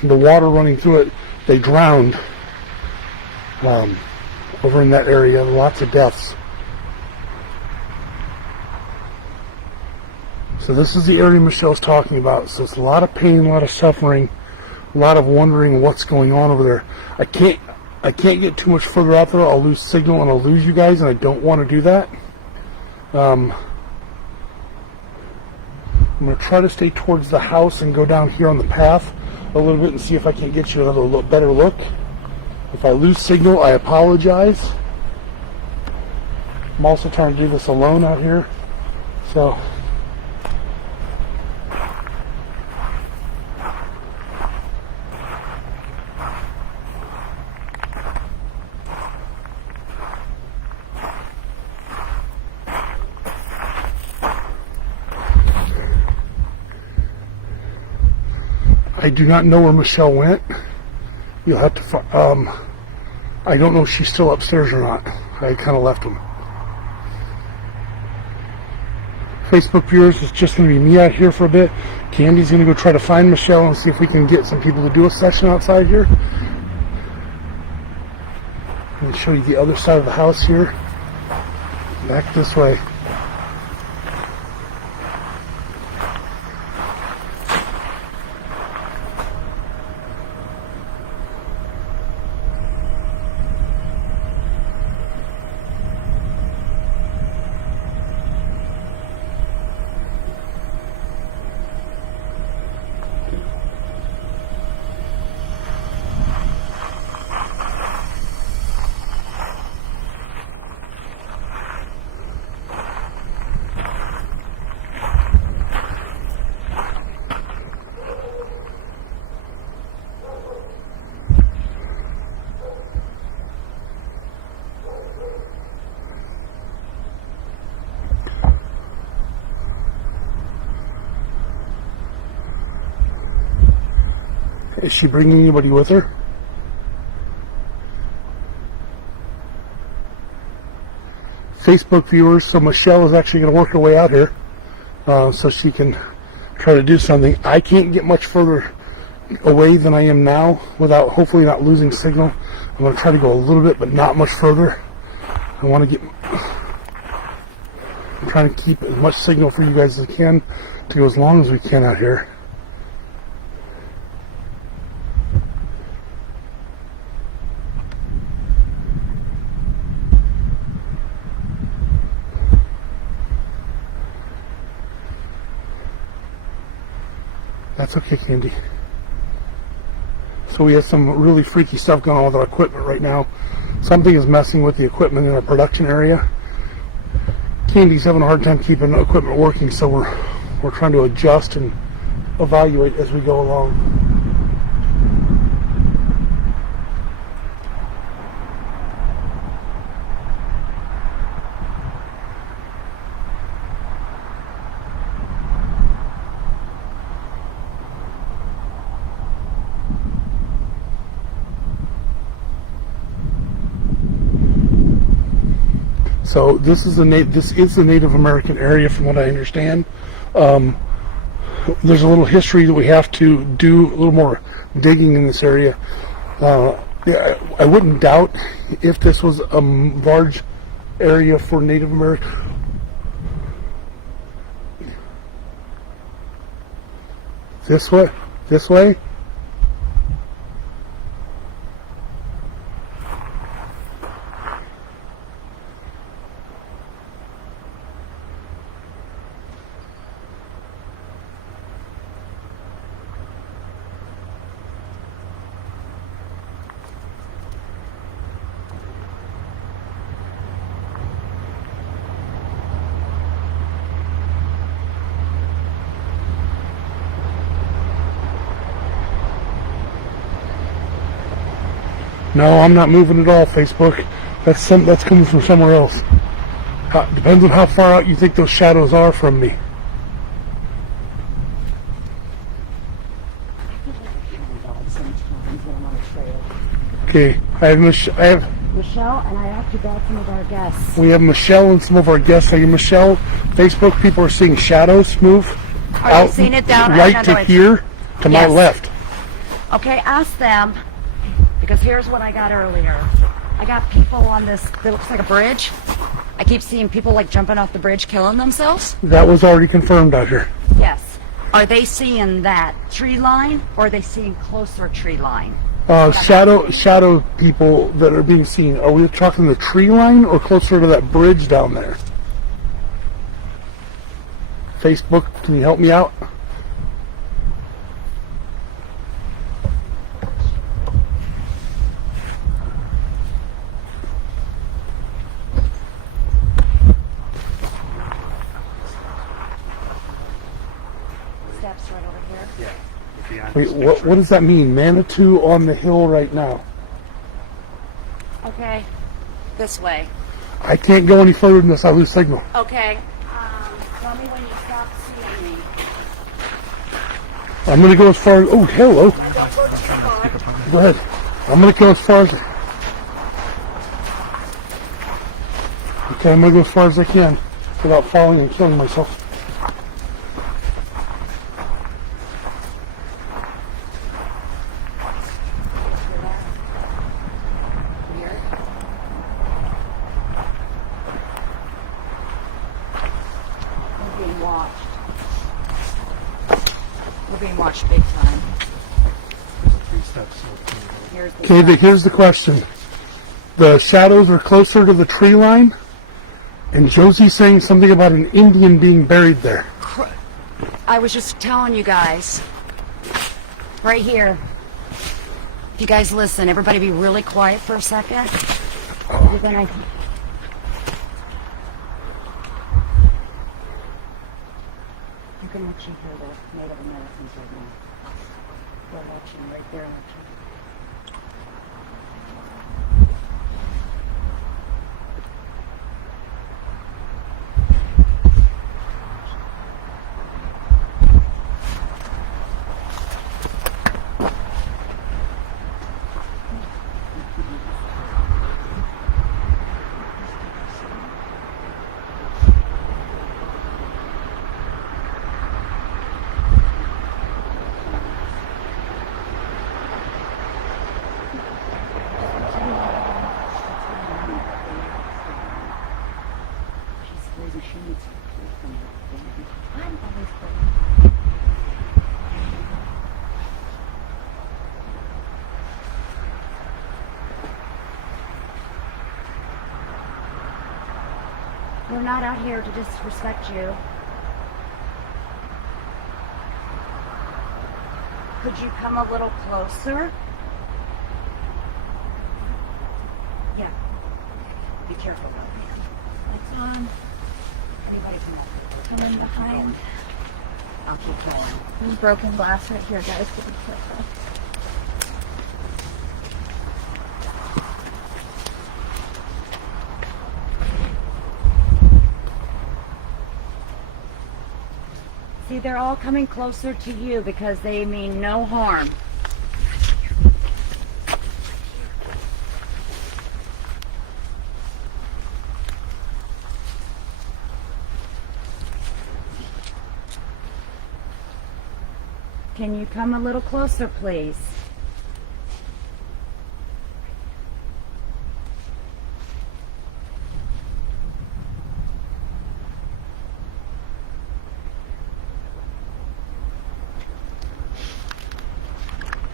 the water running through it, they drowned over in that area. Lots of deaths. So this is the area Michelle's talking about. So it's a lot of pain, a lot of suffering, a lot of wondering what's going on over there. I can't get too much further out there. I'll lose signal and I'll lose you guys, and I don't want to do that. I'm going to try to stay towards the house and go down here on the path a little bit and see if I can get you another better look. If I lose signal, I apologize. I'm also trying to do this alone out here. So I do not know where Michelle went. You'll have to. I don't know if she's still upstairs or not. I kind of left them. Facebook viewers, it's just going to be me out here for a bit. Candy's going to go try to find Michelle and see if we can get some people to do a session outside here. I'm going to show you the other side of the house here. Back this way. Is she bringing anybody with her? Facebook viewers, so Michelle is actually going to work her way out here so she can try to do something. I can't get much further away than I am now without hopefully not losing signal. I'm going to try to go a little bit, but not much further. I want to get... I'm trying to keep as much signal for you guys as I can to go as long as we can out here. That's okay, Candy. So we have some really freaky stuff going on with our equipment right now. Something is messing with the equipment in our production area. Candy's having a hard time keeping the equipment working, so we're trying to adjust and evaluate as we go along. So this is the Native American area, from what I understand. There's a little history that we have to do a little more digging in this area. Yeah, I wouldn't doubt if this was a large area for Native American. This way? This way? No, I'm not moving at all, Facebook. That's coming from somewhere else. Depends on how far out you think those shadows are from me. Okay, I have Michelle and I actually got some of our guests. We have Michelle and some of our guests. Are you Michelle? Facebook people are seeing shadows move Are you seeing it down? right to here, to my Yes. left. Okay, ask them, because here's what I got earlier. I got people on this that looks like a bridge. I keep seeing people like jumping off the bridge, killing themselves. That was already confirmed out here. Yes. Are they seeing that tree line, or are they seeing closer tree line? Shadow people that are being seen. Are we talking the tree line or closer to that bridge down there? Facebook, can you help me out? Steps right over here. Yeah. Wait, what does that mean? Manitou on the hill right now. Okay, this way. I can't go any further unless I lose signal. Okay. Tell me when you stop seeing me. I'm gonna go as far as, oh, hello. Don't go too far. Go ahead. I'm gonna go as far as, okay, I'm gonna go as far as I can without falling and killing myself. We're being watched. We're being watched big time. Here's the Okay, here's the question. The shadows are closer to the tree line, and Josie's saying something about an Indian being buried there. I was just telling you guys. Right here. If you guys listen, everybody be really quiet for a second. You're gonna... You can actually hear the Native Americans right now. They're watching right there. We're not out here to disrespect you. Could you come a little closer? Yeah. Be careful. Lights on. Anybody come up? And then behind. I'll keep going. There's broken glass right here, guys. Be careful. See, they're all coming closer to you because they mean no harm. Can you come a little closer, please?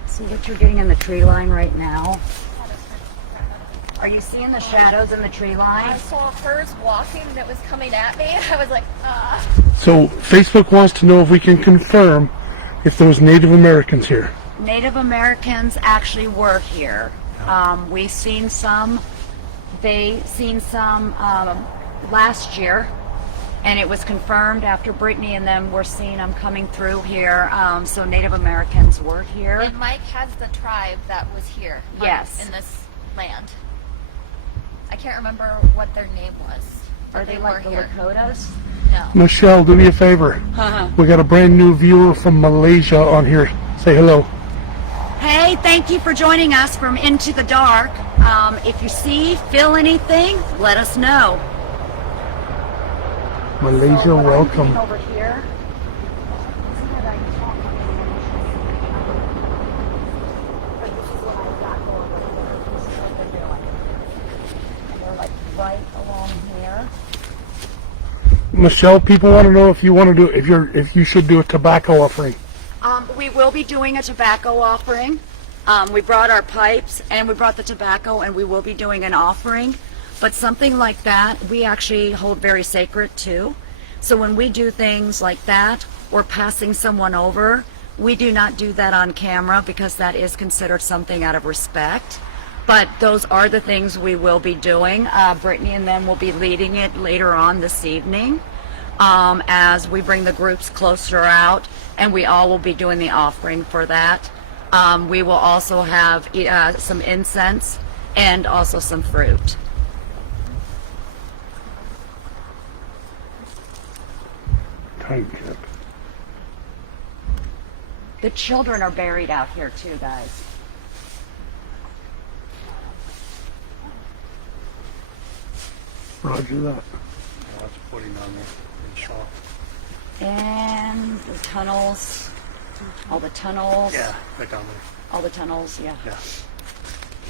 See what you're getting in the tree line right now? Are you seeing the shadows in the tree line? I saw hers walking that was coming at me. I was like, So Facebook wants to know if we can confirm if there was Native Americans here. Native Americans actually were here. We've seen some. They seen some last year, and it was confirmed after Brittany and them were seeing them coming through here. So Native Americans were here. and Mike has the tribe that was here. Yes. In this land. I can't remember what their name was. Are but they were like the here. Lakotas? No. Michelle, do me a favor. We got a brand new viewer from Malaysia on here. Say hello. Hey, thank you for joining us from Into the Dark. If you see, feel anything, let us know. Malaysia, So what I'm welcome. doing over here. But this is what I've got going on here. This is what they're doing. And they're like right along here. Michelle, people want to know if you want to do if you should do a tobacco offering. We will be doing a tobacco offering. We brought our pipes and we brought the tobacco, and we will be doing an offering. But something like that, we actually hold very sacred too. So when we do things like that, or passing someone over, we do not do that on camera because that is considered something out of respect. But those are the things we will be doing. Brittany and them will be leading it later on this evening as we bring the groups closer out, and we all will be doing the offering for that. We will also have some incense and also some fruit. Time check. The children are buried out here too, guys. Roger that. Lots of footing on there. Pretty soft. And the tunnels, all the tunnels, Yeah, right down there. all the tunnels, yeah. Yeah.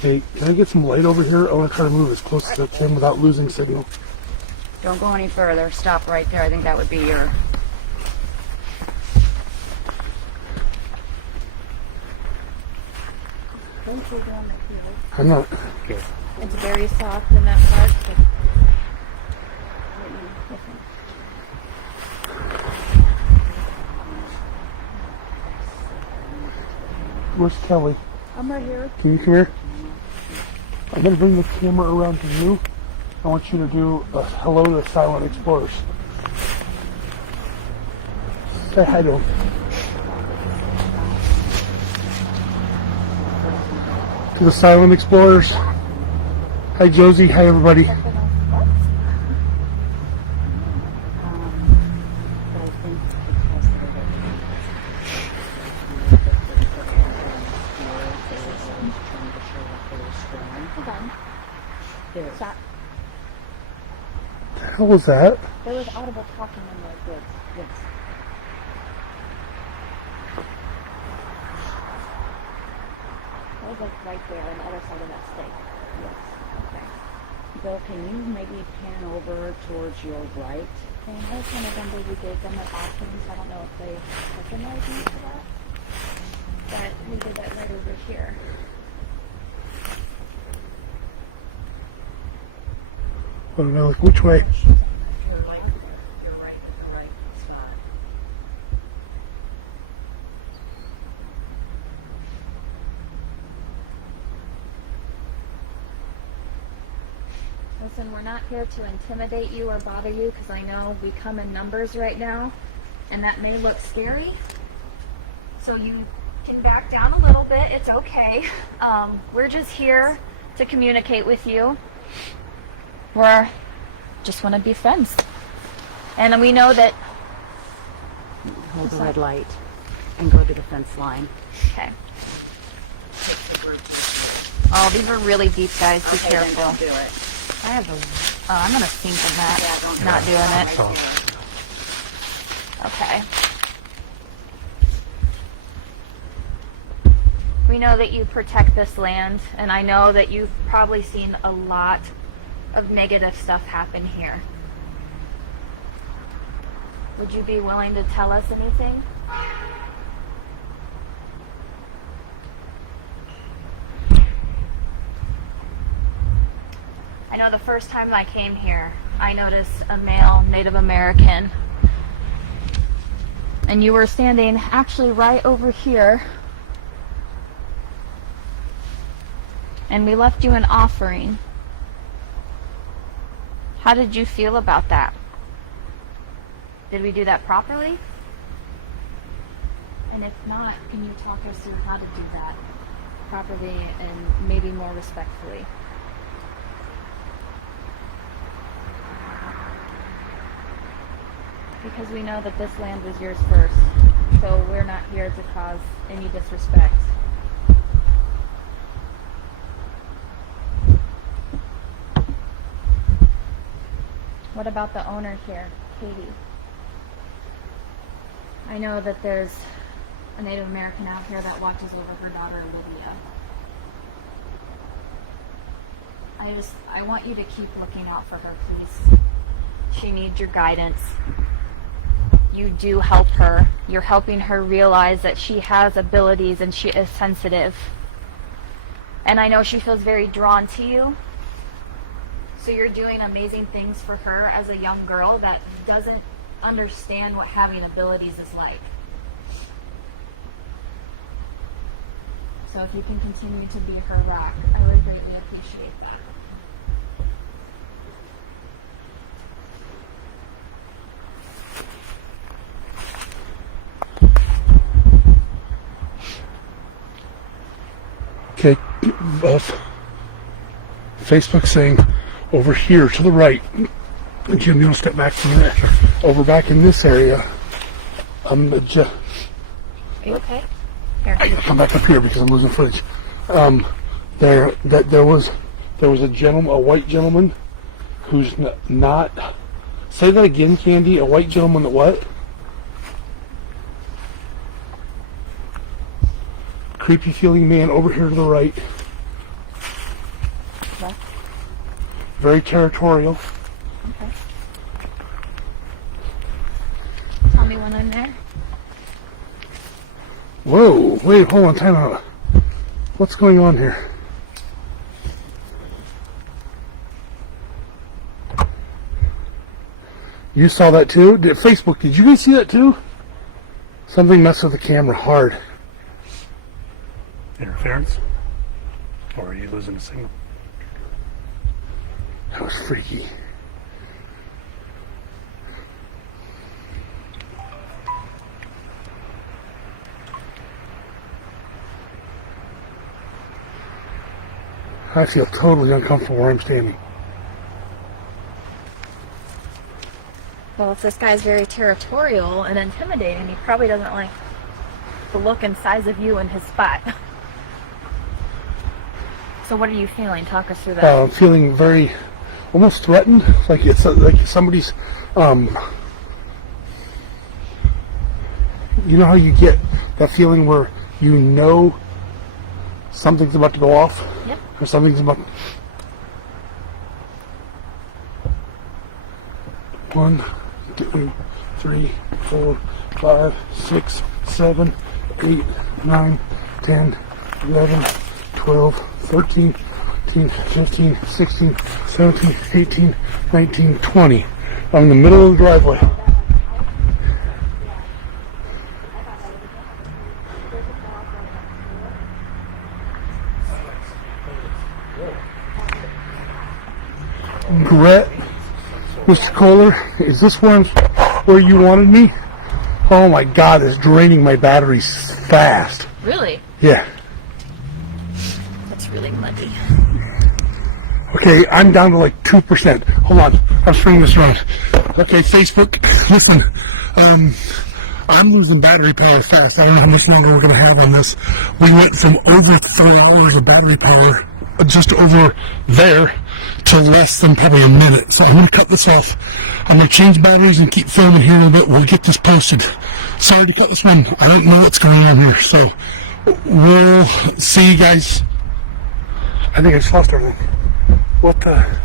Hey, can I get some light over here? I want to try to move as close as I can without losing signal. Don't go any further. Stop right there. I think that would be your... Don't go down the field. I'm not. It's very soft in that part. But Where's Kelly? I'm right here. Can you come here? I'm going to bring the camera around to you. I want you to do a hello to the Silent Explorers. Say hi to them. To the Silent Explorers. Hi Josie, hi everybody. Stop. What the hell was that? There was audible talking in the woods. Yes. That was like right there on the other side of that stake. Yes. Okay. Bill, can you maybe pan over towards your right? And I was going to remember we did them at offerings. I don't know if they recognize me for that. But we did that right over here. What am I like? Which way? Listen, we're not here to intimidate you or bother you because I know we come in numbers right now and that may look scary. So you can back down a little bit. It's okay. We're just here to communicate with you. We're just want to be friends. And we know that... Hold the red light and go to the fence line. Okay. Oh, these are really deep, guys. Be careful. Don't do it. I have a... Oh, I'm going to sink in that. Yeah, Not doing it. it. Okay. We know that you protect this land, and I know that you've probably seen a lot of negative stuff happen here. Would you be willing to tell us anything? I know the first time I came here, I noticed a male Native American. And you were standing actually right over here. And we left you an offering. How did you feel about that? Did we do that properly? And if not, can you talk us through how to do that properly and maybe more respectfully? Because we know that this land was yours first, so we're not here to cause any disrespect. What about the owner here, Katie? I know that there's a Native American out here that watches over her daughter, Olivia. I want you to keep looking out for her, please. She needs your guidance. You do help her. You're helping her realize that she has abilities and she is sensitive. And I know she feels very drawn to you. So you're doing amazing things for her as a young girl that doesn't understand what having abilities is like. So if you can continue to be her rock, I would greatly appreciate that. Okay, Facebook saying over here to the right. Jim, you want to step back from there? Over back in this area. Are you okay? Here. I gotta come back up here because I'm losing footage. There was a gentleman, a white gentleman, who's not. Say that again, Candy. A white gentleman that what? Creepy feeling man over here to the right. Left. Very territorial. Okay. Tell me when I'm there. Whoa, wait, hold on, time out. What's going on here? You saw that too? Facebook, did you guys see that too? Something messed with the camera hard. Interference? Or are you losing a signal? That was freaky. I feel totally uncomfortable where I'm standing. Well, if this guy's very territorial and intimidating, he probably doesn't like the look and size of you in his spot. So what are you feeling? Talk us through that. I'm feeling very, almost threatened. Like it's like somebody's, you know how you get that feeling where you know something's about to go off? Yep. Or something's about... 1, 2, 3, 4, 5, 6, 7, 8, 9, 10, 11, 12, 13, 14, 15, 16, 17, 18, 19, 20. I'm in the middle of the driveway. Gret, Mr. Kohler, is this one where you wanted me? Oh my God, it's draining my batteries fast. Really? Yeah. That's really muddy. Okay, I'm down to like 2%. Hold on, I'll swing this around. Okay, Facebook, listen, I'm losing battery power fast. I don't know how much longer we're going to have on this. We went from over 3 hours of battery power just over there to less than probably a minute. So I'm going to cut this off. I'm going to change batteries and keep filming here in a bit. We'll get this posted. Sorry to cut this one. I don't know what's going on here. So we'll see you guys. I think I just lost everything. What the?